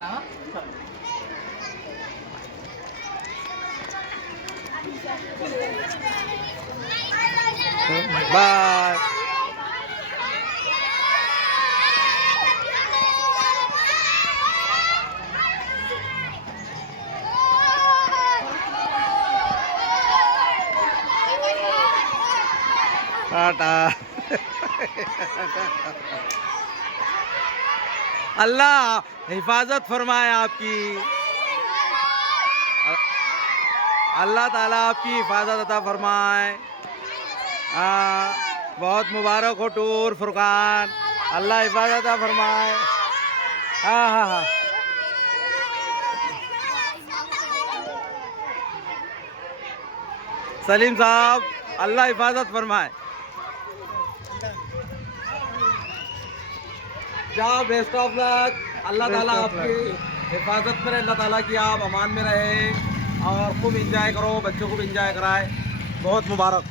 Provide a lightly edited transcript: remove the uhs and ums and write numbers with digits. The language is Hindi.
बाय। टाटा। अल्लाह हिफाजत फरमाए आपकी, अल्लाह ताला आपकी हिफाजत अता फरमाए। बहुत मुबारक हो टूर फुरकान, अल्लाह हिफाजत अता फरमाए। हाँ हाँ हाँ। सलीम साहब अल्लाह हिफाजत फरमाए। जाओ, बेस्ट ऑफ लक। अल्लाह ताला आपकी हिफाजत में रहे, अल्लाह ताला की आप अमान में रहे और खूब इंजॉय करो, बच्चों को भी इंजॉय कराए। बहुत मुबारक।